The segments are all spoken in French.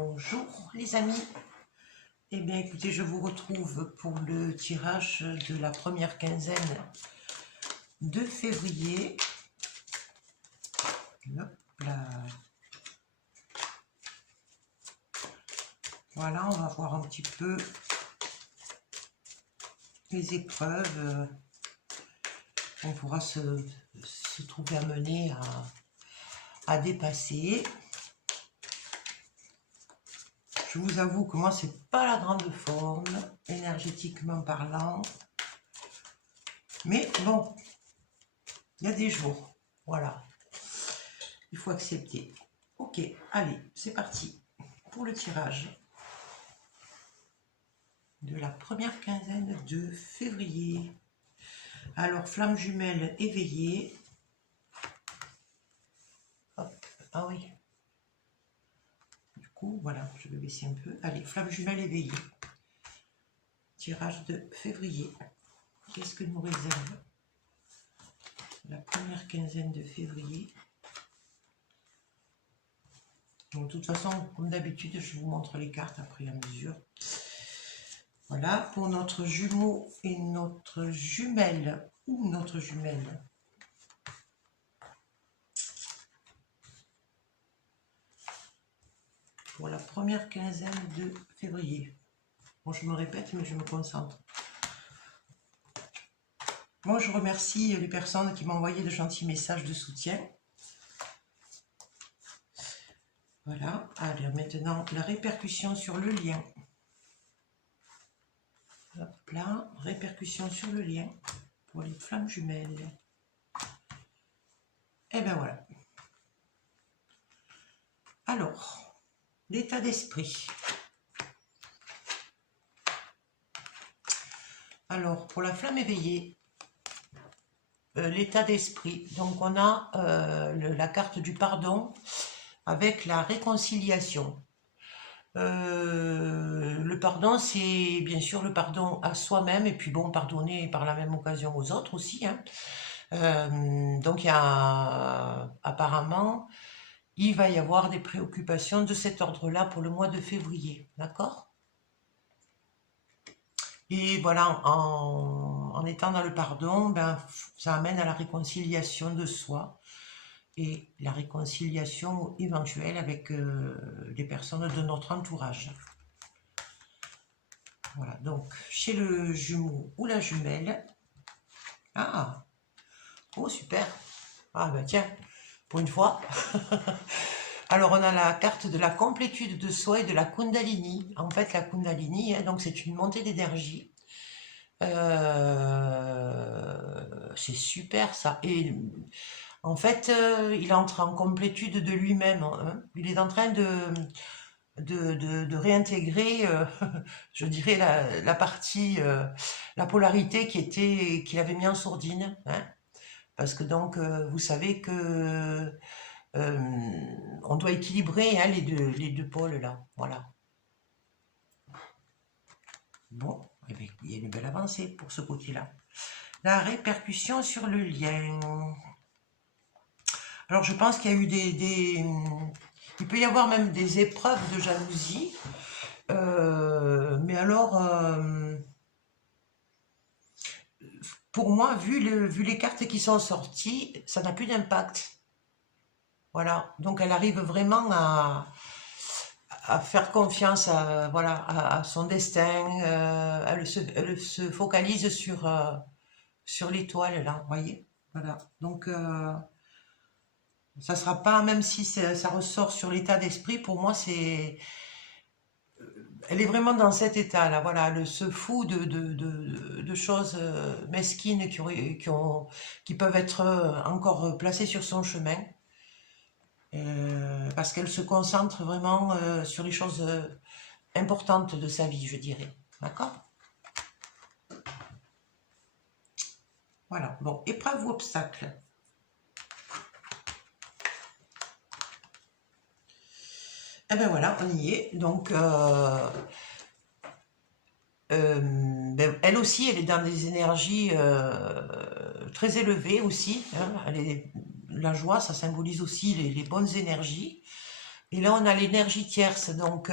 Bonjour les amis. Eh bien écoutez, je vous retrouve pour le tirage de la première quinzaine de février. Hop là. Voilà, on va voir un petit peu les épreuves qu'on pourra se trouver amené à dépasser. Je vous avoue que moi, c'est pas la grande forme, énergétiquement parlant. Mais bon, il y a des jours. Voilà. Il faut accepter. Ok, allez, c'est parti pour le tirage de la première quinzaine de février. Alors, flamme jumelle éveillée. Hop, ah oui. Du coup, voilà, je vais baisser un peu. Allez, flamme jumelle éveillée. Tirage de février. Qu'est-ce que nous réserve la première quinzaine de février? Donc, de toute façon, comme d'habitude, je vous montre les cartes après à mesure. Voilà, pour notre jumeau et notre jumelle, ou notre jumelle. Pour la première quinzaine de février. Bon, je me répète, mais je me concentre. Moi, je remercie les personnes qui m'ont envoyé de gentils messages de soutien. Voilà, allez, maintenant, la répercussion sur le lien. Hop là, répercussion sur le lien pour les flammes jumelles. Et ben voilà. Alors, l'état d'esprit. Alors, pour la flamme éveillée, l'état d'esprit. Donc, on a la carte du pardon avec la réconciliation. Le pardon, c'est bien sûr le pardon à soi-même et puis bon, pardonner par la même occasion aux autres aussi. Hein. Donc, il y a apparemment, il va y avoir des préoccupations de cet ordre-là pour le mois de février. D'accord ? Et voilà, en étant dans le pardon, ben, ça amène à la réconciliation de soi et la réconciliation éventuelle avec les personnes de notre entourage. Voilà, donc chez le jumeau ou la jumelle. Ah, oh super. Ah ben tiens, pour une fois. Alors on a la carte de la complétude de soi et de la Kundalini. En fait, la Kundalini, hein, donc c'est une montée d'énergie. C'est super ça. Et en fait, il entre en complétude de lui-même. Hein. Il est en train de réintégrer, je dirais, la partie, la polarité qu'il avait mis en sourdine. Hein. Parce que donc, vous savez que on doit équilibrer hein, les deux pôles là. Voilà. Bon, eh bien, il y a une belle avancée pour ce côté-là. La répercussion sur le lien. Alors, je pense qu'il y a eu il peut y avoir même des épreuves de jalousie. Mais alors, pour moi, vu les cartes qui sont sorties, ça n'a plus d'impact. Voilà. Donc, elle arrive vraiment à faire confiance voilà, à son destin. Elle se focalise sur l'étoile, là, vous voyez. Voilà. Donc, ça sera pas, même si ça ressort sur l'état d'esprit, pour moi, elle est vraiment dans cet état-là, voilà, elle se fout de choses mesquines qui peuvent être encore placées sur son chemin, parce qu'elle se concentre vraiment sur les choses importantes de sa vie, je dirais, d'accord? Voilà, bon, épreuve ou obstacle? Eh ben voilà, on y est. Donc, ben, elle aussi, elle est dans des énergies très élevées aussi. Hein. La joie, ça symbolise aussi les bonnes énergies. Et là, on a l'énergie tierce. Donc,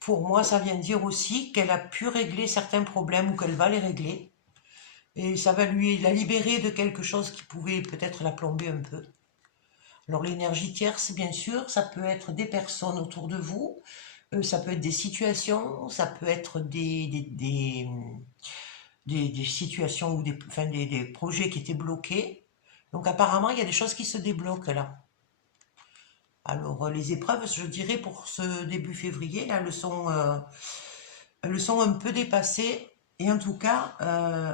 pour moi, ça vient dire aussi qu'elle a pu régler certains problèmes ou qu'elle va les régler. Et ça va lui la libérer de quelque chose qui pouvait peut-être la plomber un peu. Alors l'énergie tierce, bien sûr, ça peut être des personnes autour de vous, ça peut être des situations, ça peut être des situations ou enfin des projets qui étaient bloqués. Donc apparemment, il y a des choses qui se débloquent là. Alors les épreuves, je dirais pour ce début février, là, elles sont un peu dépassées. Et en tout cas,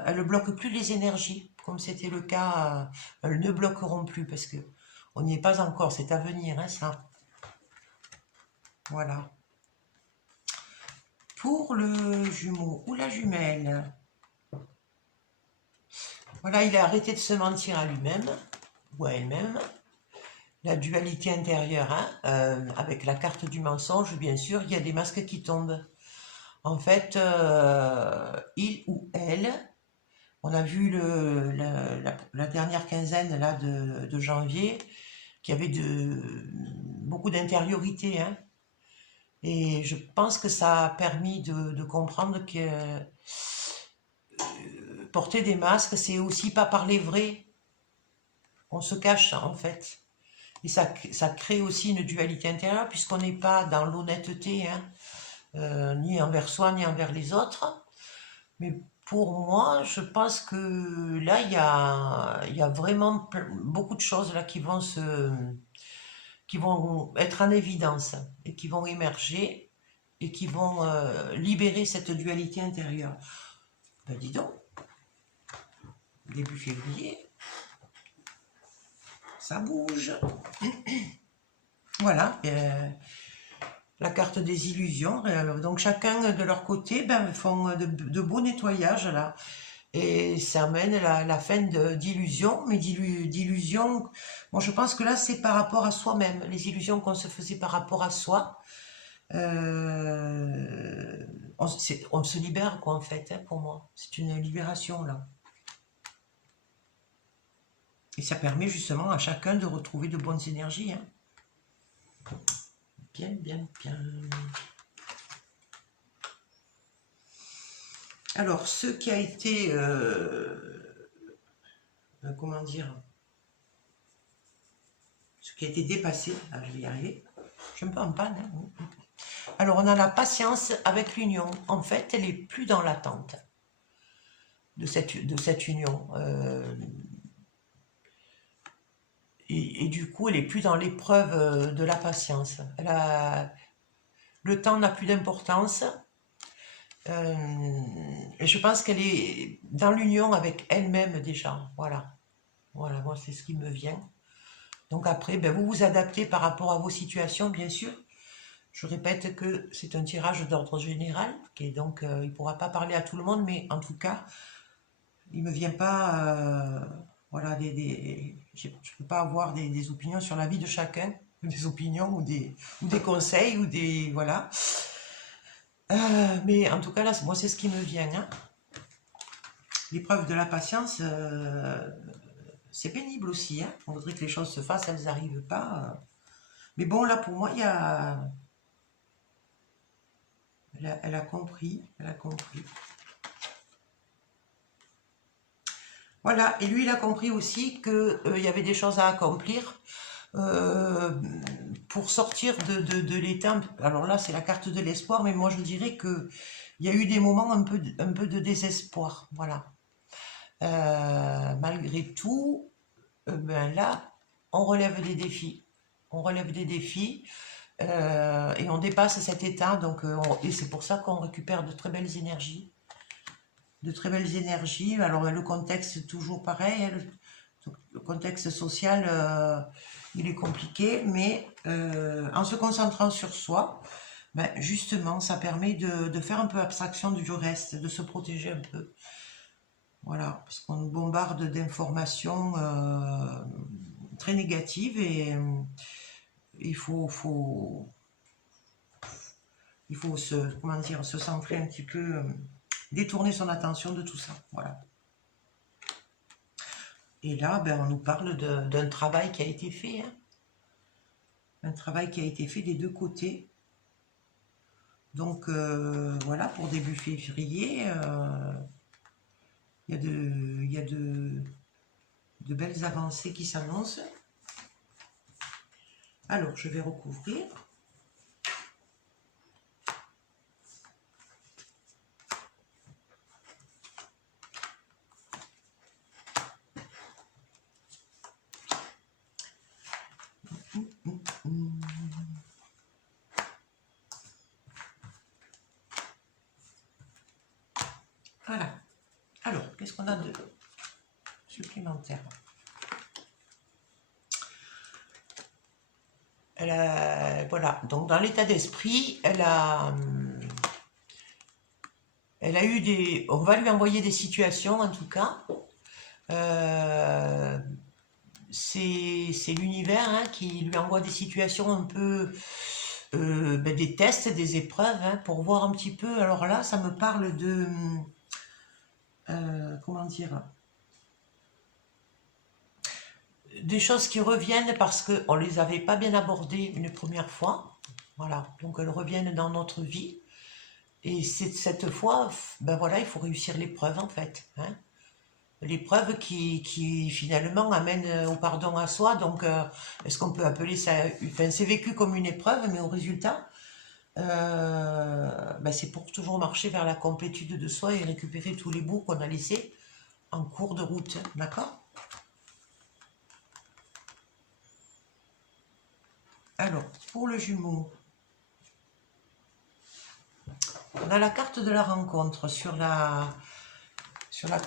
elles ne bloquent plus les énergies, comme c'était le cas. Elles ne bloqueront plus parce que on n'y est pas encore, c'est à venir, hein, ça. Voilà. Pour le jumeau ou la jumelle, voilà, il a arrêté de se mentir à lui-même ou à elle-même. La dualité intérieure, hein, avec la carte du mensonge, bien sûr, il y a des masques qui tombent. En fait, il ou elle, on a vu la dernière quinzaine là, de janvier, qu'il y avait beaucoup d'intériorité, hein. Et je pense que ça a permis de comprendre que porter des masques, c'est aussi pas parler vrai. On se cache, en fait. Et ça crée aussi une dualité intérieure, puisqu'on n'est pas dans l'honnêteté, hein, ni envers soi, ni envers les autres. Mais pour moi, je pense que là, il y a vraiment beaucoup de choses là qui vont être en évidence et qui vont émerger et qui vont libérer cette dualité intérieure. Ben dis donc, début février, ça bouge. Voilà, la carte des illusions. Donc chacun de leur côté font de beaux nettoyages là. Et ça amène la fin d'illusions, mais d'illusions, bon, je pense que là c'est par rapport à soi-même, les illusions qu'on se faisait par rapport à soi. On se libère quoi en fait, hein, pour moi. C'est une libération là. Et ça permet justement à chacun de retrouver de bonnes énergies. Hein. Bien, bien, bien. Alors, ce qui a été... comment dire, ce qui a été dépassé, ah, je vais y arriver, je suis un peu en panne. Hein. Alors on a la patience avec l'union, en fait elle est plus dans l'attente de cette union, et du coup elle est plus dans l'épreuve de la patience, le temps n'a plus d'importance, et je pense qu'elle est dans l'union avec elle-même déjà, voilà, moi c'est ce qui me vient. Donc après, vous vous adaptez par rapport à vos situations, bien sûr. Je répète que c'est un tirage d'ordre général, et donc il ne pourra pas parler à tout le monde, mais en tout cas, il ne me vient pas, voilà, je ne peux pas avoir des opinions sur la vie de chacun, des opinions ou des conseils, ou des, voilà. Mais en tout cas, là, moi, c'est ce qui me vient. Hein. L'épreuve de la patience, c'est pénible aussi. Hein. On voudrait que les choses se fassent, elles n'arrivent pas. Mais bon, là, pour moi, il y a... Elle a compris, elle a compris. Voilà, et lui, il a compris aussi qu'il y avait des choses à accomplir pour sortir de l'état. Alors là, c'est la carte de l'espoir, mais moi, je dirais qu'il y a eu des moments un peu de désespoir, voilà. Malgré tout, là, on relève des défis. On relève des défis et on dépasse cet état, donc, et c'est pour ça qu'on récupère de très belles énergies. De très belles énergies. Alors le contexte toujours pareil, hein, le contexte social, il est compliqué, mais en se concentrant sur soi, justement, ça permet de faire un peu abstraction du reste, de se protéger un peu. Voilà, parce qu'on nous bombarde d'informations très négatives et il faut comment dire, se centrer un petit peu, détourner son attention de tout ça. Voilà. Et là, on nous parle d'un travail qui a été fait. Hein. Un travail qui a été fait des deux côtés. Donc voilà, pour début février, il y a de belles avancées qui s'annoncent. Alors, je vais recouvrir. Voilà. Alors, qu'est-ce qu'on a de supplémentaire? Voilà, donc dans l'état d'esprit, elle a eu des... On va lui envoyer des situations, en tout cas. C'est l'univers hein, qui lui envoie des situations un peu... des tests, des épreuves, hein, pour voir un petit peu... Alors là, ça me parle de... comment dire, des choses qui reviennent parce qu'on ne les avait pas bien abordées une première fois. Voilà, donc elles reviennent dans notre vie. Et cette fois, ben voilà, il faut réussir l'épreuve en fait. Hein. L'épreuve qui finalement amène au pardon à soi. Donc, est-ce qu'on peut appeler ça... Enfin, c'est vécu comme une épreuve, mais au résultat, ben c'est pour toujours marcher vers la complétude de soi et récupérer tous les bouts qu'on a laissés en cours de route. D'accord ? Alors, pour le jumeau, on a la carte de la rencontre sur la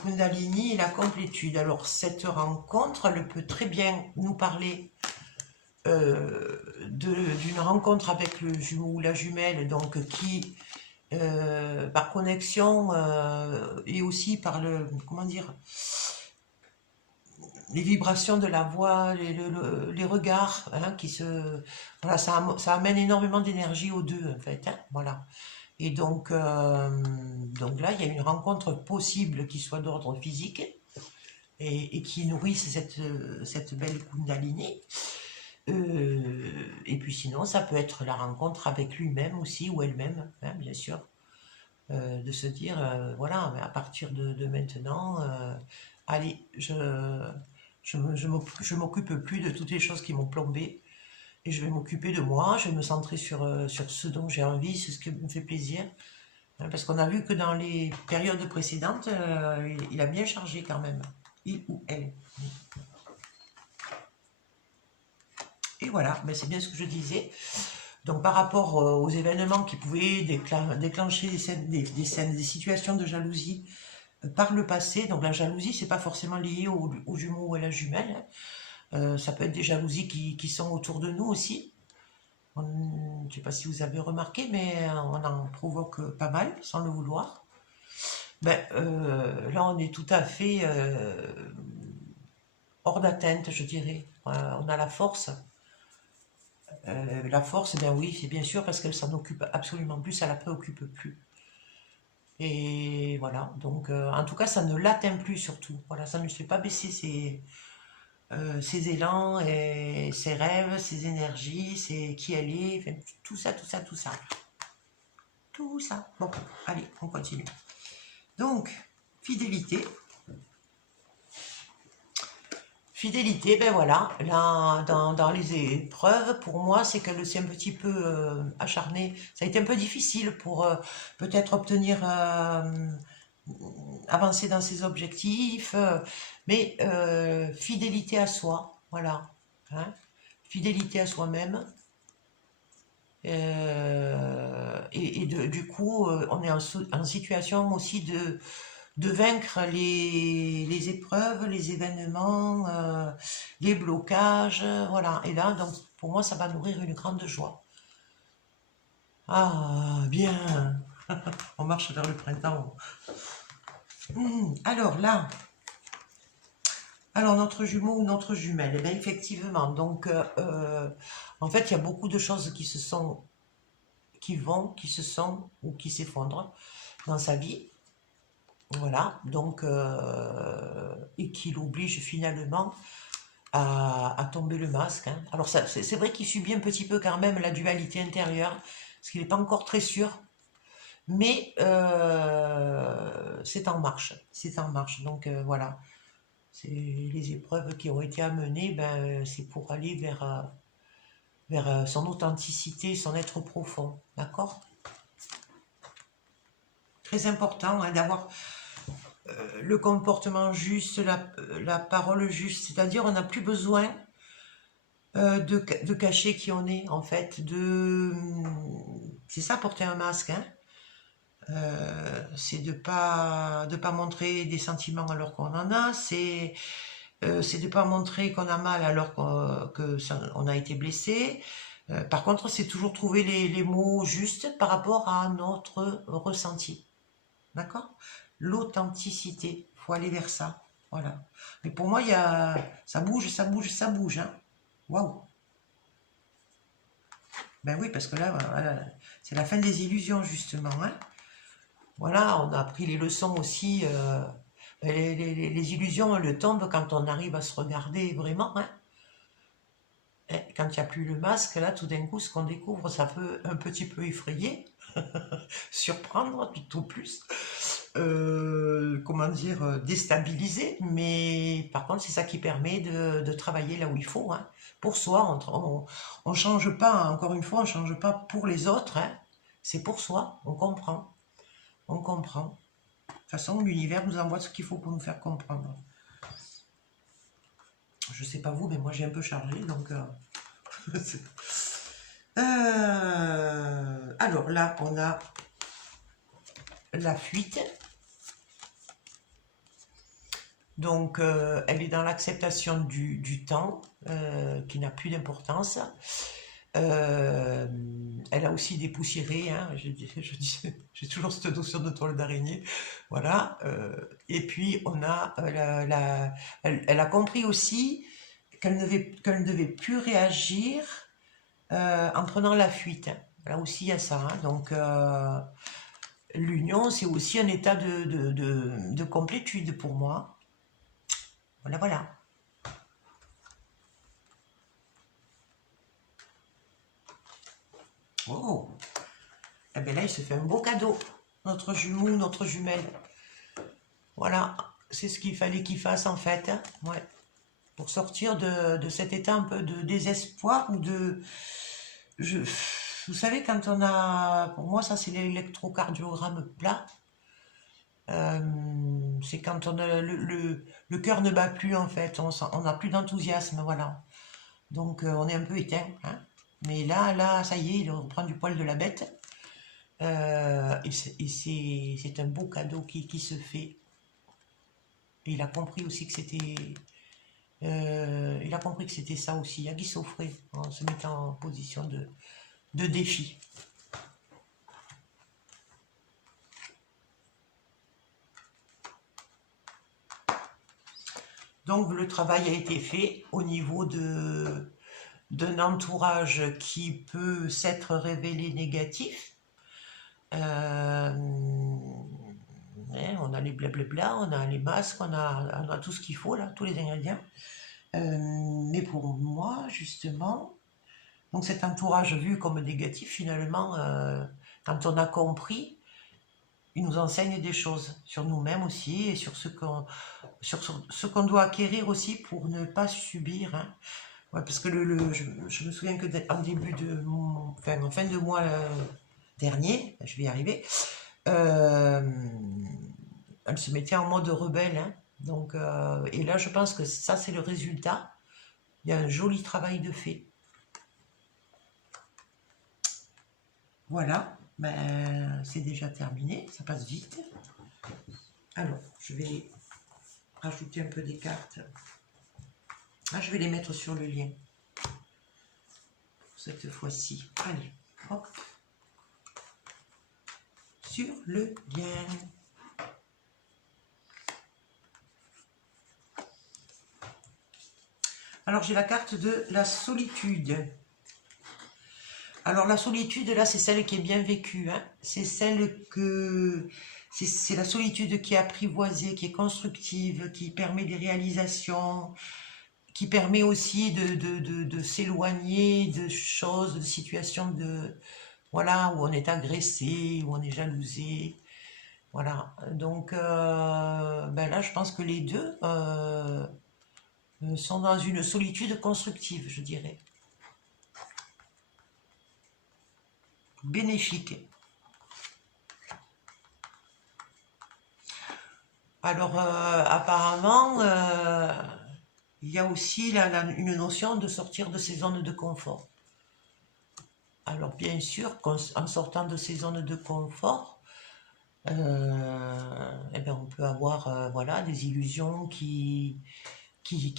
Kundalini et la complétude. Alors, cette rencontre, elle peut très bien nous parler d'une rencontre avec le jumeau ou la jumelle, donc qui, par connexion et aussi par comment dire, les vibrations de la voix, les regards, hein, voilà, ça amène énormément d'énergie aux deux, en fait, hein, voilà. Et donc là, il y a une rencontre possible qui soit d'ordre physique et qui nourrisse cette belle Kundalini. Et puis sinon, ça peut être la rencontre avec lui-même aussi, ou elle-même, hein, bien sûr. De se dire, voilà, à partir de maintenant, allez, je m'occupe plus de toutes les choses qui m'ont plombé et je vais m'occuper de moi, je vais me centrer sur ce dont j'ai envie, c'est ce qui me fait plaisir. Hein, parce qu'on a vu que dans les périodes précédentes, il a bien chargé quand même, il ou elle. Et voilà, ben c'est bien ce que je disais. Donc par rapport aux événements qui pouvaient déclencher des situations de jalousie par le passé, donc la jalousie, c'est pas forcément lié au jumeau ou à la jumelle, ça peut être des jalousies qui sont autour de nous aussi. Je ne sais pas si vous avez remarqué, mais on en provoque pas mal, sans le vouloir. Ben, là, on est tout à fait hors d'atteinte, je dirais. On a la force. La force, ben oui, c'est bien sûr, parce qu'elle s'en occupe absolument plus, ça la préoccupe plus. Et voilà, donc en tout cas, ça ne l'atteint plus surtout. Voilà, ça ne fait pas baisser ses élans, et ses rêves, ses énergies, qui elle est, enfin, tout ça, tout ça, tout ça. Tout ça. Bon, allez, on continue. Donc, fidélité. Fidélité, ben voilà, là, dans les épreuves, pour moi, c'est qu'elle s'est un petit peu acharnée. Ça a été un peu difficile pour peut-être obtenir, avancer dans ses objectifs, mais fidélité à soi, voilà. Hein, fidélité à soi-même. Et du coup, on est en situation aussi de vaincre les épreuves, les événements, les blocages, voilà. Et là, donc, pour moi, ça va nourrir une grande joie. Ah, bien. On marche vers le printemps. Alors là, notre jumeau ou notre jumelle, eh bien, effectivement, donc, en fait, il y a beaucoup de choses qui se sont ou qui s'effondrent dans sa vie. Voilà, donc, et qui l'oblige finalement à tomber le masque, hein. Alors c'est vrai qu'il subit un petit peu quand même la dualité intérieure, parce qu'il n'est pas encore très sûr, mais c'est en marche. Donc voilà, c'est les épreuves qui ont été amenées, ben, c'est pour aller vers son authenticité, son être profond, d'accord? Très important, hein, d'avoir le comportement juste, la parole juste, c'est-à-dire on n'a plus besoin de cacher qui on est, en fait, c'est ça porter un masque, hein. C'est de pas montrer des sentiments alors qu'on en a, c'est de pas montrer qu'on a mal alors on a été blessé. Par contre, c'est toujours trouver les mots justes par rapport à notre ressenti. D'accord? L'authenticité, il faut aller vers ça. Voilà. Mais pour moi, ça bouge, ça bouge, ça bouge, hein. Waouh! Ben oui, parce que là, voilà, c'est la fin des illusions, justement, hein. Voilà, on a appris les leçons aussi. Ben les illusions, elles tombent quand on arrive à se regarder vraiment, hein. Quand il n'y a plus le masque, là, tout d'un coup, ce qu'on découvre, ça peut un petit peu effrayer, surprendre, tout au plus. Comment dire, déstabiliser, mais par contre, c'est ça qui permet de travailler là où il faut, hein. Pour soi, on change pas, encore une fois, on change pas pour les autres, hein. C'est pour soi, on comprend, on comprend. De toute façon, l'univers nous envoie ce qu'il faut pour nous faire comprendre. Je sais pas vous, mais moi j'ai un peu chargé, donc... alors là, on a la fuite. Donc, elle est dans l'acceptation du temps, qui n'a plus d'importance. Elle a aussi dépoussiéré, hein, j'ai toujours cette notion de toile d'araignée. Voilà. Et puis, on a, elle a compris aussi qu'elle ne devait plus réagir en prenant la fuite. Là aussi, il y a ça, hein. Donc, l'union, c'est aussi un état de complétude pour moi. Voilà, voilà. Oh, eh bien là, il se fait un beau cadeau, notre jumeau, notre jumelle. Voilà, c'est ce qu'il fallait qu'il fasse en fait, hein. Ouais. Pour sortir de cet état un peu de désespoir ou de... vous savez, quand on a... Pour moi, ça, c'est l'électrocardiogramme plat. C'est quand on a le cœur ne bat plus en fait, on n'a plus d'enthousiasme, voilà. Donc on est un peu éteint, hein. Mais là, ça y est, il reprend du poil de la bête. Et c'est un beau cadeau qui se fait. Et il a compris aussi que c'était... il a compris que c'était ça aussi, à qui s'offrait en se mettant en position de défi. Donc le travail a été fait au niveau d'un entourage qui peut s'être révélé négatif. On a les blablabla, on a les masques, on a tout ce qu'il faut là, tous les ingrédients. Mais pour moi, justement, donc cet entourage vu comme négatif, finalement, quand on a compris, il nous enseigne des choses sur nous-mêmes aussi et sur ce qu'on doit acquérir aussi pour ne pas subir, hein. Ouais, parce que je me souviens que en début de en fin de mois dernier, je vais y arriver, elle se mettait en mode rebelle, hein. Donc, et là, je pense que ça, c'est le résultat. Il y a un joli travail de fait. Voilà, ben, c'est déjà terminé, ça passe vite. Alors, je vais rajouter un peu des cartes. Ah, je vais les mettre sur le lien. Cette fois-ci. Allez, hop. Sur le lien. Alors, j'ai la carte de la solitude. Alors, la solitude, là, c'est celle qui est bien vécue, hein. C'est celle que... C'est la solitude qui est apprivoisée, qui est constructive, qui permet des réalisations, qui permet aussi de s'éloigner de choses, de situations voilà, où on est agressé, où on est jalousé. Voilà. Donc, ben là, je pense que les deux sont dans une solitude constructive, je dirais. Bénéfique. Alors, apparemment, il y a aussi une notion de sortir de ses zones de confort. Alors, bien sûr, en sortant de ces zones de confort, eh bien, on peut avoir voilà, des illusions qui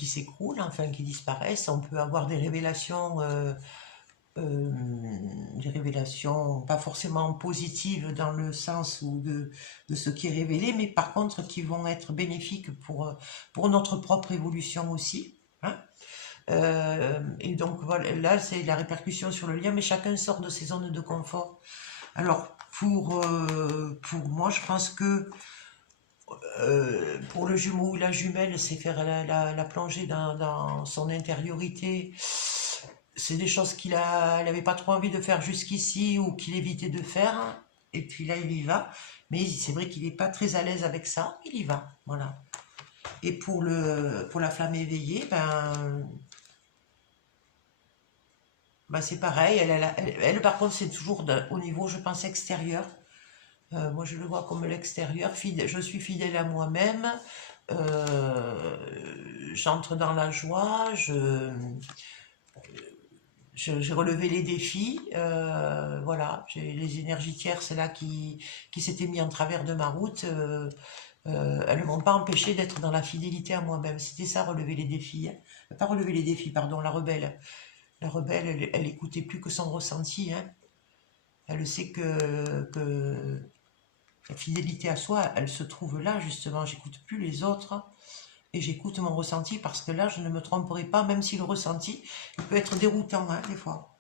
s'écroulent, enfin qui disparaissent. On peut avoir des révélations pas forcément positives dans le sens de ce qui est révélé, mais par contre qui vont être bénéfiques pour notre propre évolution aussi. Hein. Et donc voilà, là c'est la répercussion sur le lien, mais chacun sort de ses zones de confort. Alors pour moi, je pense que pour le jumeau ou la jumelle, c'est faire la plongée dans son intériorité. C'est des choses qu'il n'avait pas trop envie de faire jusqu'ici ou qu'il évitait de faire. Et puis là, il y va. Mais c'est vrai qu'il n'est pas très à l'aise avec ça. Il y va. Voilà. Et pour la flamme éveillée, c'est pareil. Elle, par contre, c'est toujours au niveau, je pense, extérieur. Moi, je le vois comme l'extérieur. Je suis fidèle à moi-même. J'entre dans la joie. J'ai relevé les défis. Voilà. Les énergies tierces là qui s'étaient mis en travers de ma route. Elles ne m'ont pas empêché d'être dans la fidélité à moi-même. C'était ça, relever les défis. Hein. Pas relever les défis, pardon, la rebelle. La rebelle, elle écoutait plus que son ressenti. Hein. Elle sait que la fidélité à soi, elle se trouve là, justement. J'écoute plus les autres et j'écoute mon ressenti parce que là, je ne me tromperai pas, même si le ressenti, il peut être déroutant, hein, des fois.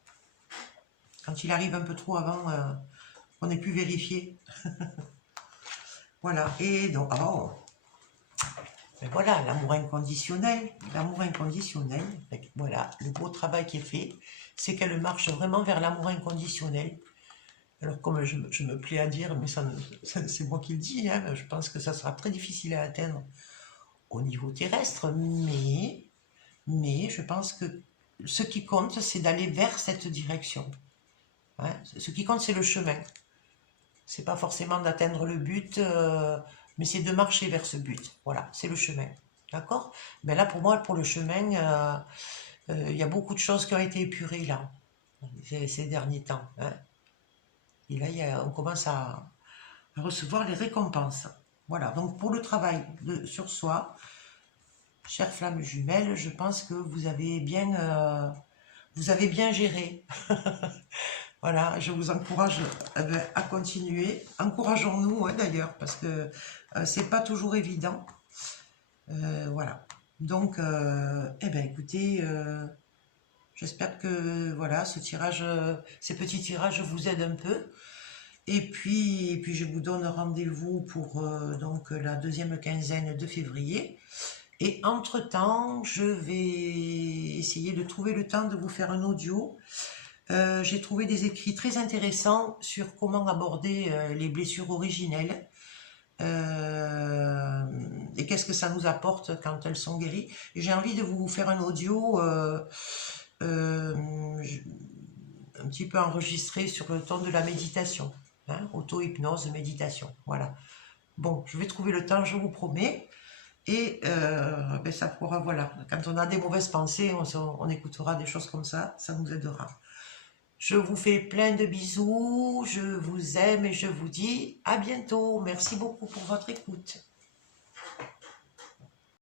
Quand il arrive un peu trop avant, on n'est plus vérifié. Voilà. Et donc, mais voilà, l'amour inconditionnel, voilà, le beau travail qui est fait, c'est qu'elle marche vraiment vers l'amour inconditionnel. Alors, comme je me plais à dire, mais c'est moi qui le dis, hein, je pense que ça sera très difficile à atteindre au niveau terrestre, mais je pense que ce qui compte, c'est d'aller vers cette direction. Hein. Ce qui compte, c'est le chemin. C'est pas forcément d'atteindre le but, mais c'est de marcher vers ce but. Voilà, c'est le chemin. D'accord? Ben là, pour moi, pour le chemin, il y a beaucoup de choses qui ont été épurées là, ces derniers temps. Hein. Et là, on commence à recevoir les récompenses. Voilà, donc pour le travail sur soi, chère flamme jumelle, je pense que vous avez bien géré. Voilà, je vous encourage à continuer. Encourageons-nous hein, d'ailleurs, parce que c'est pas toujours évident. Voilà. Donc, écoutez, j'espère que voilà, ces petits tirages vous aident un peu. Et puis je vous donne rendez-vous pour donc la deuxième quinzaine de février. Et entre-temps, je vais essayer de trouver le temps de vous faire un audio. J'ai trouvé des écrits très intéressants sur comment aborder les blessures originelles. Et qu'est-ce que ça nous apporte quand elles sont guéries. Et j'ai envie de vous faire un audio un petit peu enregistré sur le ton de la méditation. Hein, auto-hypnose, méditation. Voilà. Bon, je vais trouver le temps, je vous promets. Et ça pourra, voilà, quand on a des mauvaises pensées, on écoutera des choses comme ça nous aidera. Je vous fais plein de bisous, je vous aime et je vous dis à bientôt. Merci beaucoup pour votre écoute.